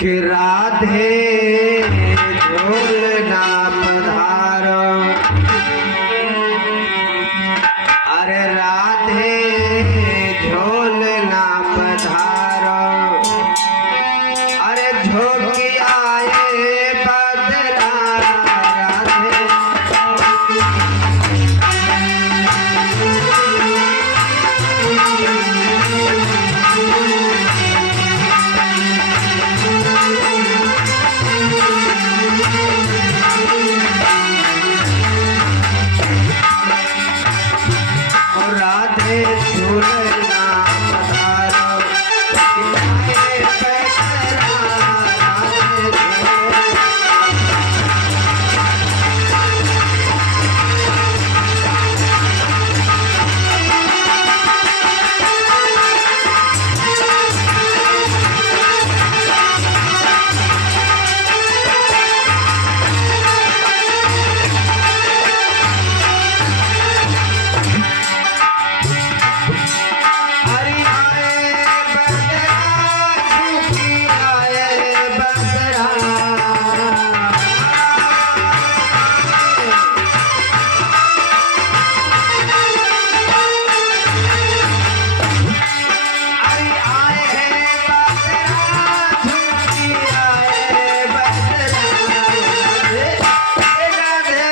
कि राधे झोलना पधारो, अरे राधे झोलना पधारो, अरे झोंकी आए बदरा राधे। राधे झूलना पधारो, किनारे पैकरा राधे राधे राधे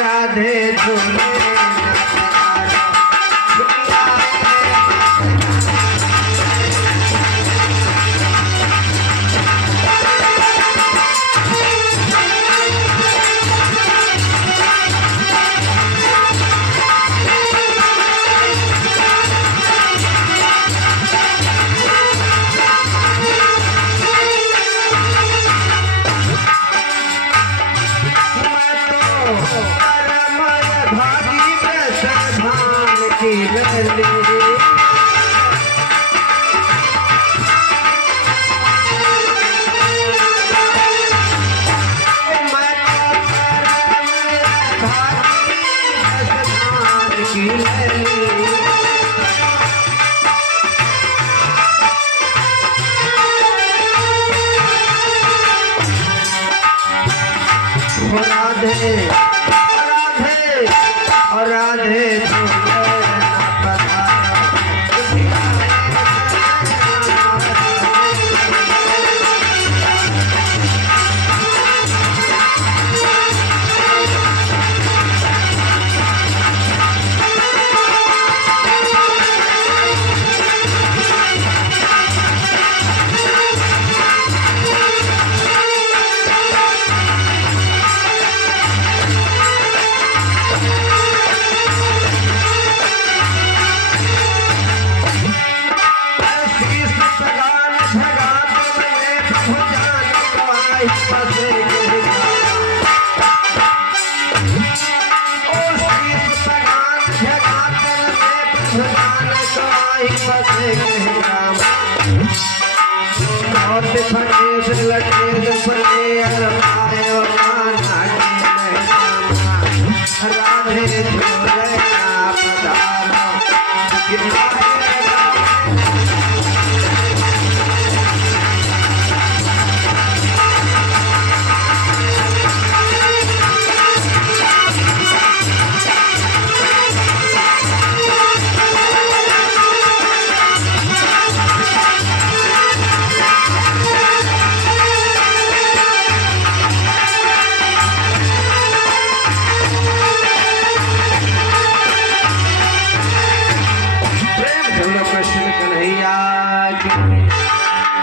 राधे झूलना पधारो, राधे झूलना पधारो।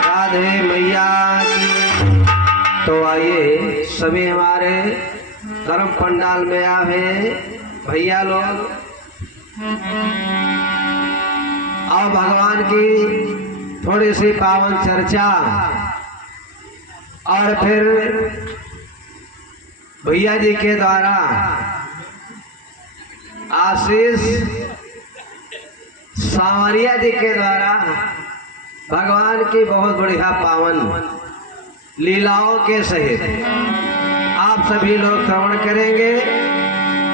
राधे मैया की। तो आइए सभी हमारे धर्म पंडाल में आवे भैया लोग, और भगवान की थोड़ी सी पावन चर्चा, और फिर भैया जी के द्वारा आशीष सांवरिया जी के द्वारा भगवान की बहुत बढ़िया पावन लीलाओं के सहित आप सभी लोग श्रवण करेंगे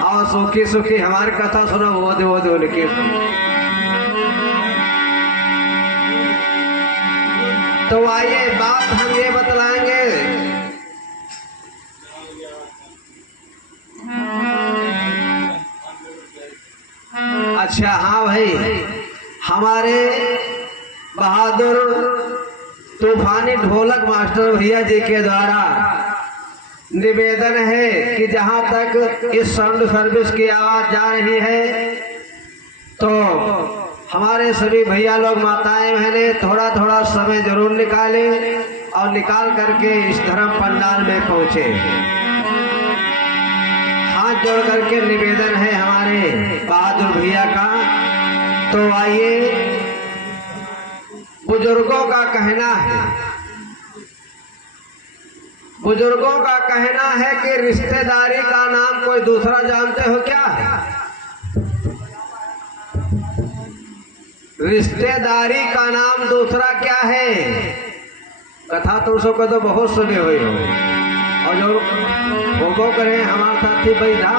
और सुखी सुखी हमारी कथा सुनो। वो दो लिखे तो आइए बात हम ये बतलाएंगे। अच्छा हाँ भाई, हमारे बहादुर तूफानी ढोलक मास्टर भैया जी के द्वारा निवेदन है कि जहां तक इस साउंड सर्विस की आवाज जा रही है तो हमारे सभी भैया लोग, माताएं, बहनें थोड़ा थोड़ा समय जरूर निकालें और निकाल करके इस धर्म पंडाल में पहुंचे। हाथ जोड़ करके निवेदन है हमारे बहादुर भैया का। तो आइए, बुजुर्गों का कहना है, बुजुर्गों का कहना है कि रिश्तेदारी का नाम कोई दूसरा जानते हो क्या है? रिश्तेदारी का नाम दूसरा क्या है? कथा तुम सबको तो बहुत सुने हुए हो, और जो भोगो करे हमारे साथी बैठा।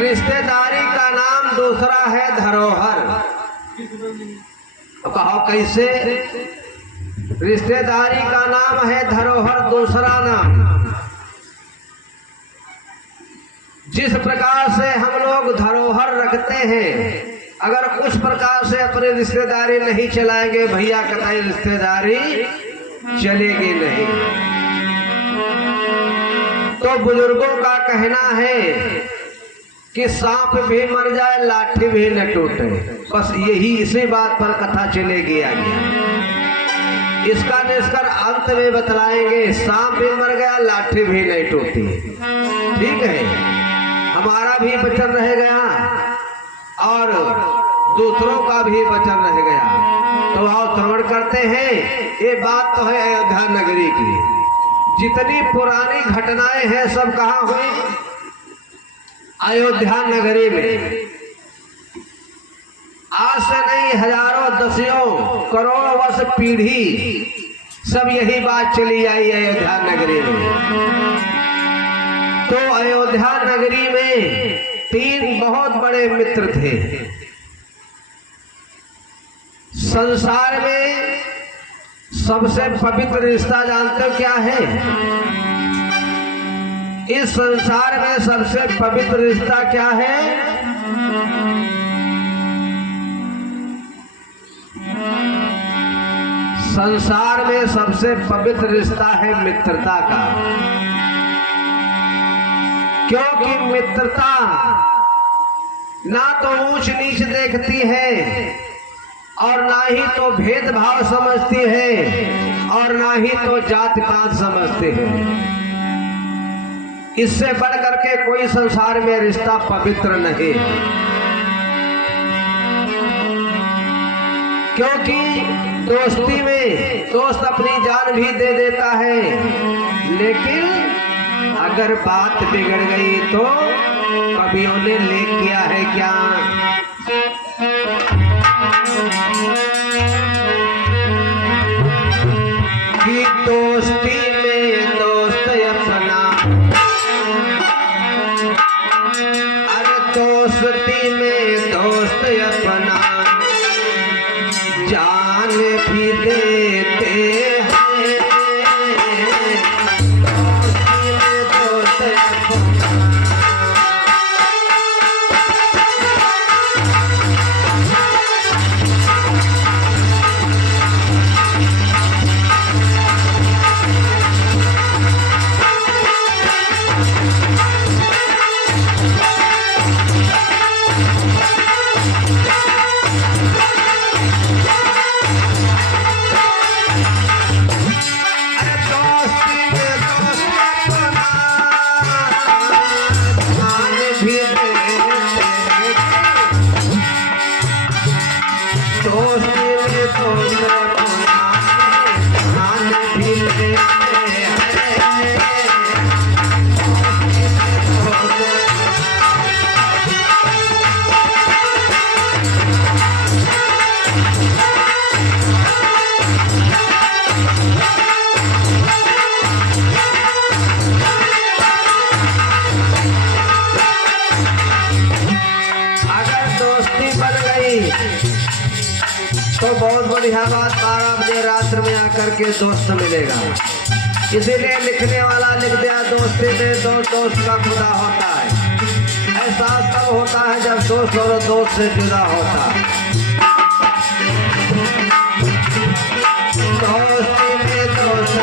रिश्तेदारी का नाम दूसरा है धरोहर। तो कहो कैसे? रिश्तेदारी का नाम है धरोहर, दूसरा नाम। जिस प्रकार से हम लोग धरोहर रखते हैं, अगर उस प्रकार से अपनी रिश्तेदारी नहीं चलाएंगे भैया, कतई रिश्तेदारी चलेगी नहीं। तो बुजुर्गों का कहना है कि सांप भी मर जाए, लाठी भी न टूटे। बस यही, इसी बात पर कथा चलेगी आगे। इसका निष्कर्ष अंत में बतलाएंगे। सांप भी मर गया, लाठी भी नहीं टूटी। ठीक है, हमारा भी वचन रह गया और दूसरों का भी वचन रह गया। तो आओ श्रवण करते हैं। ये बात तो है अयोध्या नगरी की। जितनी पुरानी घटनाएं हैं सब कहाँ हुई? अयोध्या नगरी में। आज से नहीं, हजारों, दसियों, करोड़ों वर्ष पीढ़ी सब यही बात चली आई अयोध्या नगरी में। तो अयोध्या नगरी में 3 बहुत बड़े मित्र थे। संसार में सबसे पवित्र रिश्ता जानते हो क्या है? इस संसार में सबसे पवित्र रिश्ता क्या है? संसार में सबसे पवित्र रिश्ता है मित्रता का। क्योंकि मित्रता ना तो ऊंच नीच देखती है और ना ही तो भेदभाव समझती है और ना ही तो जात पात समझती है। इससे बढ़ करके कोई संसार में रिश्ता पवित्र नहीं। क्योंकि दोस्ती में दोस्त अपनी जान भी दे देता है, लेकिन अगर बात बिगड़ गई तो कवियों ने लिख किया है क्या? कि दोस्ती में दोस्त अपना, अरे दोस्ती में दोस्त अपना जान भी देते हैं। तो तो बहुत बढ़िया बात, 12 बजे रात्र में आकर के दोस्त मिलेगा। इसीलिए लिखने वाला लिख दिया, दोस्ती में दो दोस्त का खुदा होता है। ऐसा तब होता है जब दोस्त और दोस्त से जुदा होता है। दोस्ती में दोस्त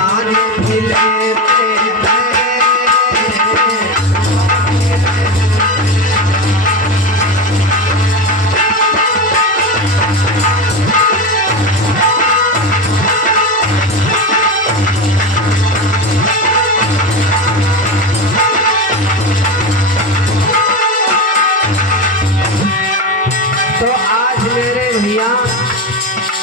आने भी लेते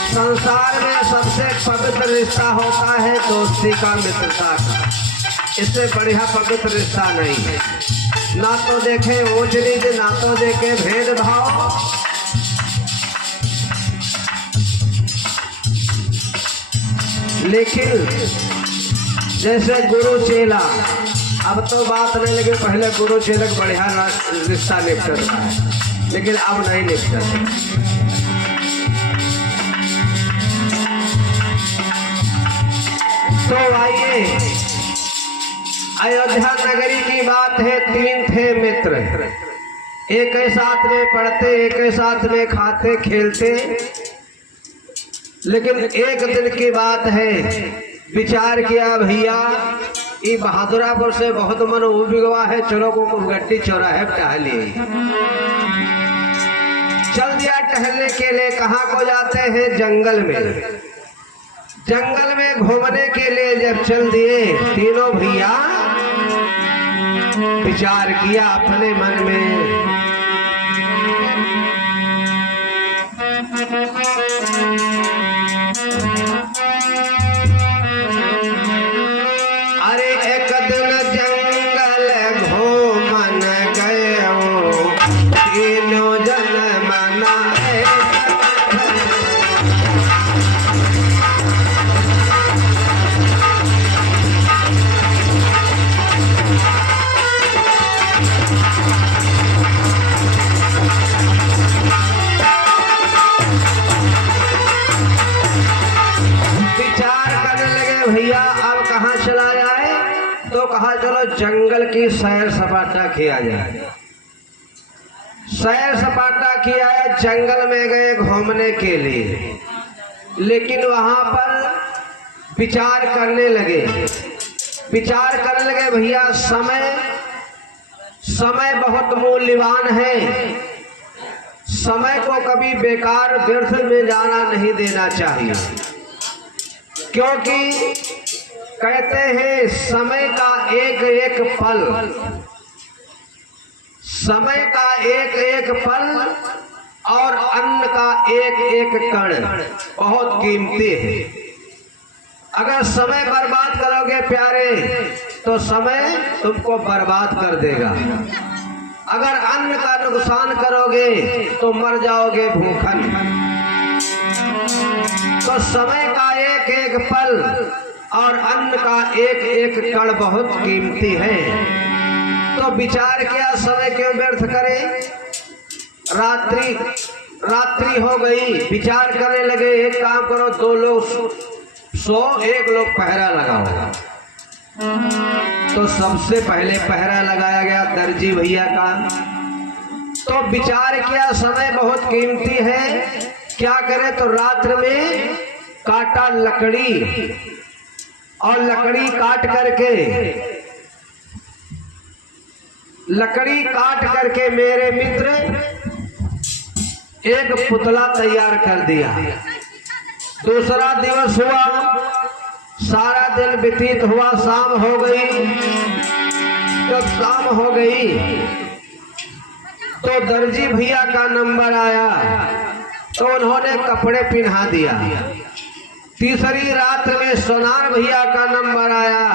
संसार में सबसे पवित्र रिश्ता होता है दोस्ती का, मित्रता का। इससे बढ़िया पवित्र रिश्ता नहीं है। ना तो देखे ऊंच नीच, ना तो देखे भेदभाव। लेकिन जैसे गुरु चेला, अब तो बात नहीं लगे, पहले गुरु चेलक बढ़िया रिश्ता निपटता है, लेकिन अब नहीं निपटता। तो आइए, अयोध्या नगरी की बात है। 3 थे मित्र, एक ही साथ में पढ़ते, एक ही साथ में खाते खेलते। लेकिन एक दिन की बात है, विचार किया भैया ये बहादुरापुर से बहुत मन उबिगवा है, चलो को गट्टी चौराहे टहलिए। चल दिया टहलने के लिए। कहाँ को जाते हैं? जंगल में। जंगल में घूमने के लिए जब चल दिए, तीनों भैया विचार किया अपने मन में, अरे एक दिन जंगल घूमन गए हो, तीनों जन मनाए। भैया अब कहाँ चला जाए? तो कहा चलो जंगल की सैर सपाटा किया जाए। सैर सपाटा किया है, जंगल में गए घूमने के लिए। लेकिन वहां पर विचार करने लगे। भैया समय बहुत मूल्यवान है। समय को कभी बेकार व्यर्थ में जाना नहीं देना चाहिए, क्योंकि कहते हैं समय का एक एक पल और अन्न का एक एक कण बहुत कीमती है। अगर समय बर्बाद करोगे प्यारे, तो समय तुमको बर्बाद कर देगा। अगर अन्न का नुकसान करोगे तो मर जाओगे भूखन। तो समय का एक एक पल और अन्न का एक एक कण बहुत कीमती है। तो विचार किया, समय क्यों व्यर्थ करें। रात्रि हो गई, विचार करने लगे, एक काम करो, 2 लोग सो, 1 लोग पहरा लगाओ। तो सबसे पहले पहरा लगाया गया दर्जी भैया का। तो विचार किया, समय बहुत कीमती है, क्या करे। तो रात्र में काटा लकड़ी, और लकड़ी काट करके मेरे मित्र एक पुतला तैयार कर दिया। दूसरा दिवस हुआ, सारा दिन व्यतीत हुआ, शाम हो गई। जब शाम हो गई तो दर्जी भैया का नंबर आया, तो उन्होंने कपड़े पहना दिया। तीसरी रात में सोनार भैया का नंबर आया,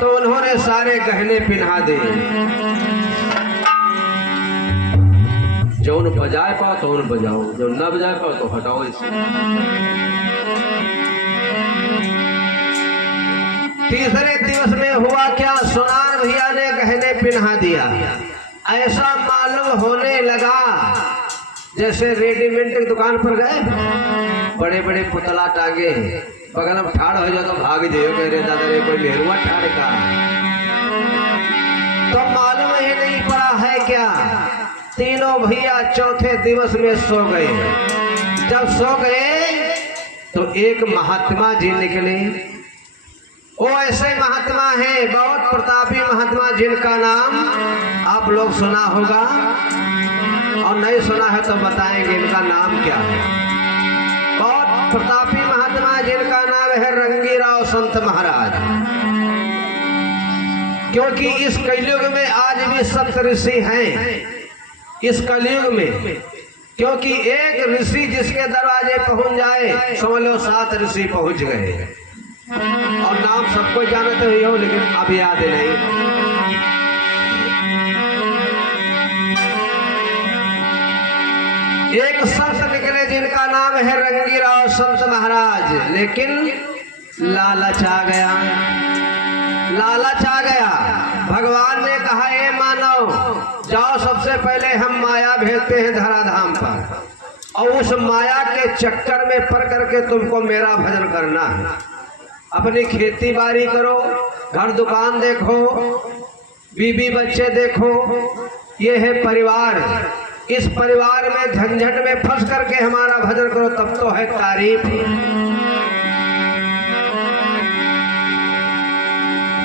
तो उन्होंने सारे गहने पहना दिए। जो न बजाए पाओ तो न बजाओ, जो न बजाए पाओ तो हटाओ इसे। तीसरे दिवस में हुआ क्या, सोनार भैया ने गहने पहना दिया। ऐसा मालूम होने लगा जैसे रेडीमेड की दुकान पर गए, बड़े बड़े पुतला टांगे, बगल में ठाड़ हो जाओ तो भाग जाओ, कह रहे दादा रे कोई मेहरुआ ठाड़ का। तो मालूम ही नहीं पड़ा है क्या, तीनों भैया चौथे दिवस में सो गए। जब सो गए तो एक महात्मा जी निकले। वो ऐसे महात्मा है, बहुत प्रतापी महात्मा, जिनका नाम आप लोग सुना होगा, और नहीं सुना है तो बताएंगे इनका नाम क्या है। बहुत प्रतापी महात्मा जिनका नाम है रंगीराव संत महाराज। क्योंकि इस कलयुग में आज भी सप्त ऋषि हैं, इस कलयुग में। क्योंकि एक ऋषि जिसके दरवाजे पहुंच जाए, समझ लो 7 ऋषि पहुंच गए। और नाम सबको जानते हुए हो, लेकिन अब याद नहीं। एक संत निकले जिनका नाम है रंगीराव संत महाराज, लेकिन लालच आ गया, लालच आ गया। भगवान ने कहा, ए मानव, जाओ सबसे पहले हम माया भेजते हैं धराधाम पर, और उस माया के चक्कर में पड़ करके तुमको मेरा भजन करना है। अपनी खेती बाड़ी करो, घर दुकान देखो, बीबी बच्चे देखो, ये है परिवार। इस परिवार में झंझट में फंस करके हमारा भजन करो, तब तो है तारीफ।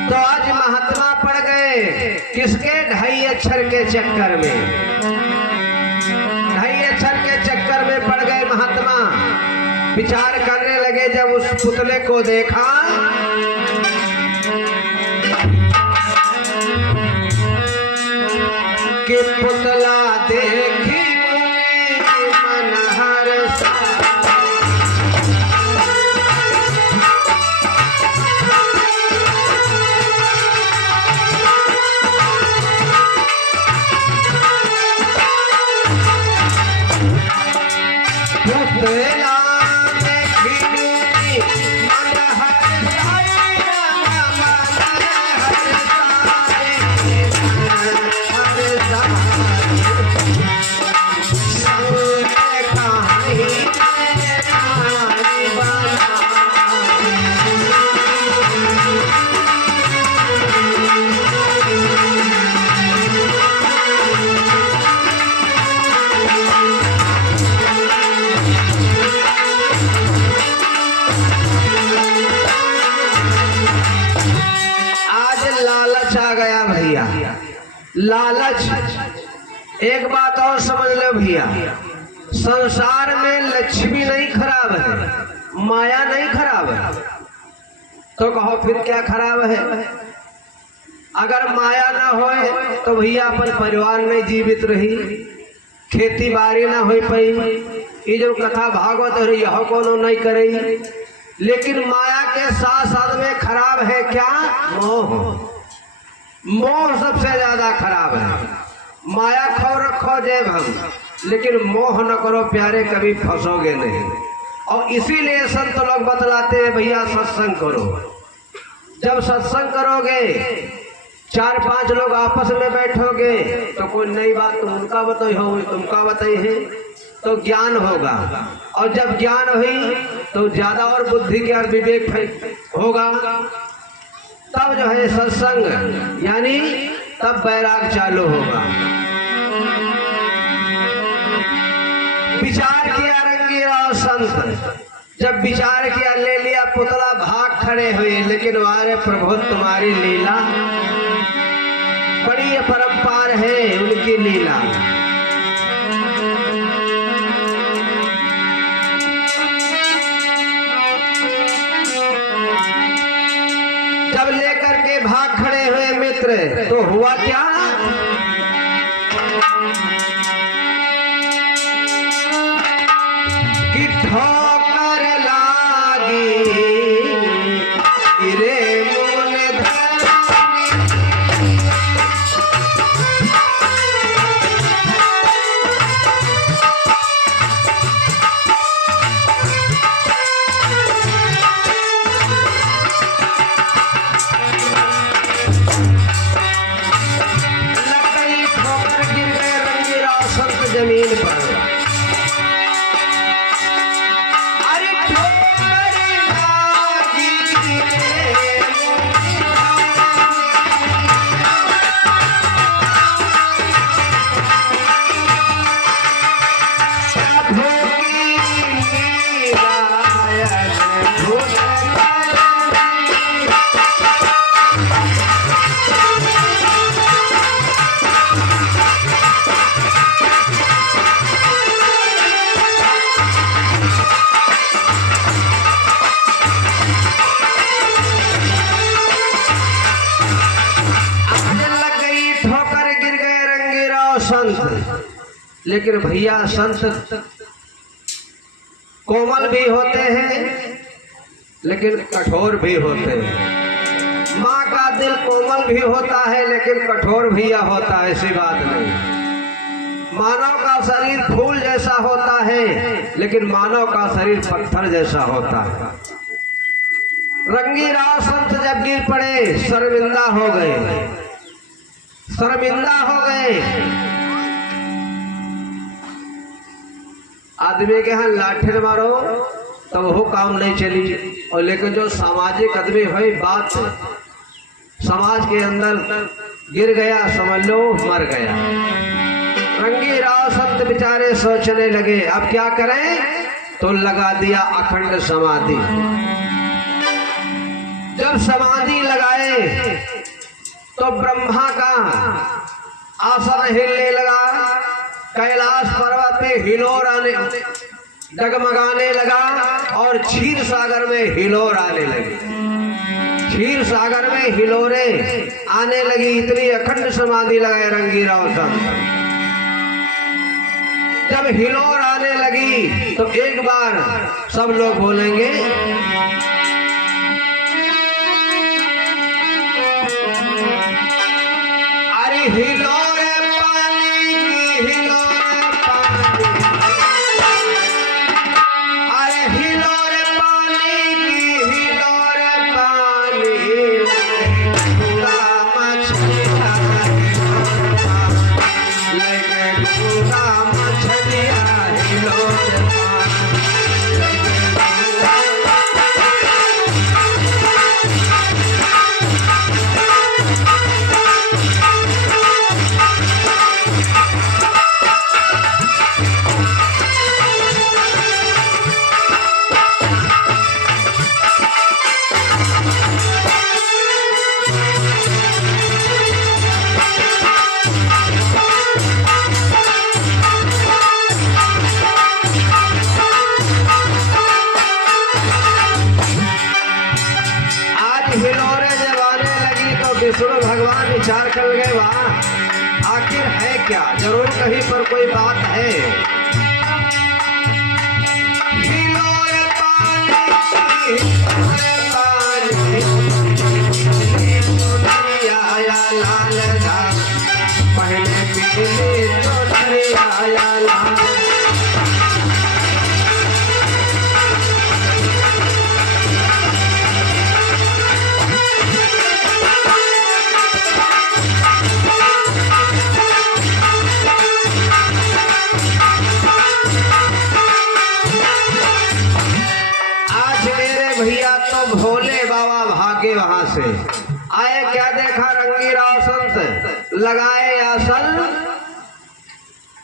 तो आज महात्मा पड़ गए किसके, 2.5 अक्षर के चक्कर में, 2.5 अक्षर के चक्कर में पड़ गए महात्मा। विचार करने लगे, जब उस पुतले को देखा, कि पुतला देखी मन हर्षा, पुतला लालच। एक बात और समझ लो भैया, संसार में लक्ष्मी नहीं खराब है, माया नहीं खराब है। तो कहो फिर क्या खराब है? अगर माया ना होए तो भैया अपन परिवार नहीं जीवित रही, खेती बाड़ी ना हो पाई, ये जो कथा भागवत है यह कोनो नहीं करे। लेकिन माया के साथ साथ में खराब है क्या? मोह। मोह सबसे ज्यादा खराब है। माया खो रखो जेब हम, लेकिन मोह न करो प्यारे, कभी फंसोगे नहीं। और इसीलिए संत लोग बतलाते हैं भैया सत्संग करो। जब सत्संग करोगे, 4-5 लोग आपस में बैठोगे तो कोई नई बात तुम उनका बताई हो, तुमका बताई है, तो ज्ञान होगा। और जब ज्ञान हुई तो ज्यादा और बुद्धि के और विवेक होगा। तब जो है सत्संग, यानी तब बैराग चालू होगा। विचार किया रंगीराव संत, जब विचार किया, ले लिया पुतला, भाग खड़े हुए। लेकिन हमारे प्रभु तुम्हारी लीला बड़ी परंपार है, उनकी लीला। जब लेकर के भाग खड़े हुए मित्र, तो हुआ क्या? कि ठोकर लागी रे जमीन पर। लेकिन भैया संत कोमल भी होते हैं लेकिन कठोर भी होते हैं। माँ का दिल कोमल भी होता है लेकिन कठोर भैया होता है, ऐसी बात नहीं। मानव का शरीर फूल जैसा होता है लेकिन मानव का शरीर पत्थर जैसा होता है। रंगी राव संत जब गिर पड़े शर्मिंदा हो गए, शर्मिंदा हो गए। आदमी के यहाँ लाठी मारो तो वो काम नहीं चली, और लेकिन जो सामाजिक आदमी हुई बात समाज के अंदर गिर गया, समझ लो मर गया। रंगी राव संत बेचारे सोचने लगे अब क्या करें, तो लगा दिया अखंड समाधि। जब समाधि लगाए तो ब्रह्मा का आसन हिलने लगा, कैलाश पर्वत पे हिलोर आने डगमगाने लगा और क्षीर सागर में हिलोर आने लगी। क्षीर सागर में हिलोरे आने लगी, इतनी अखंड समाधि लगाए रंगी राव संत। जब हिलोर आने लगी तो एक बार सब लोग बोलेंगे अरे हिलोर पानी की हिलोर पानी, अरे हिलोर पानी की हिलोर पानी, विष्णु भगवान विचार कर गए वहां आखिर है क्या, जरूर कहीं पर कोई बात है। पहले आया लाल, भैया तो भोले बाबा भागे वहां से आए। क्या देखा रंगी राव संत लगाए आसन,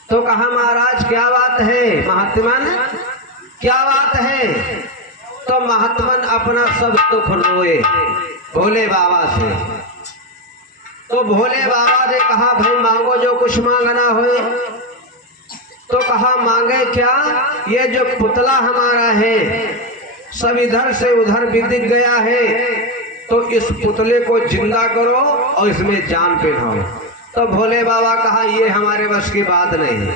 तो कहा महाराज क्या बात है महात्मन, क्या बात है। तो महात्मन अपना सब दुख रोए भोले बाबा से। तो भोले बाबा ने कहा भाई मांगो जो कुछ मांगना हो। तो कहा मांगे क्या, ये जो पुतला हमारा है सब इधर से उधर भी दिख गया है, तो इस पुतले को जिंदा करो और इसमें जान पहनाओ। तो भोले बाबा कहा ये हमारे बस की बात नहीं है,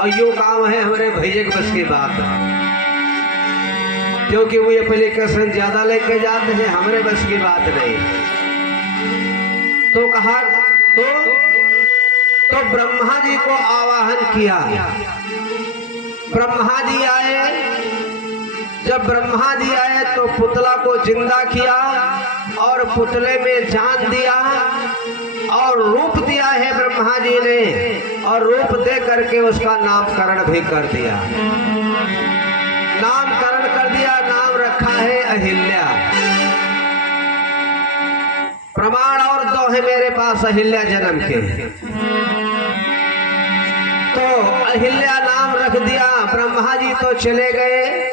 और यो काम है हमारे भैया के बस की बात है, क्योंकि वो एप्लीकेशन ज्यादा लेके जाते हैं, हमारे बस की बात नहीं। तो कहा तो ब्रह्मा जी को आवाहन किया। ब्रह्मा जी आए, जब ब्रह्मा जी आए तो पुतला को जिंदा किया और पुतले में जान दिया और रूप दिया है ब्रह्मा जी ने, और रूप दे करके उसका नामकरण भी कर दिया। नामकरण कर दिया, नाम रखा है अहिल्या। प्रमाण और दो है मेरे पास अहिल्या जन्म के। तो अहिल्या नाम रख दिया। ब्रह्मा जी तो चले गए।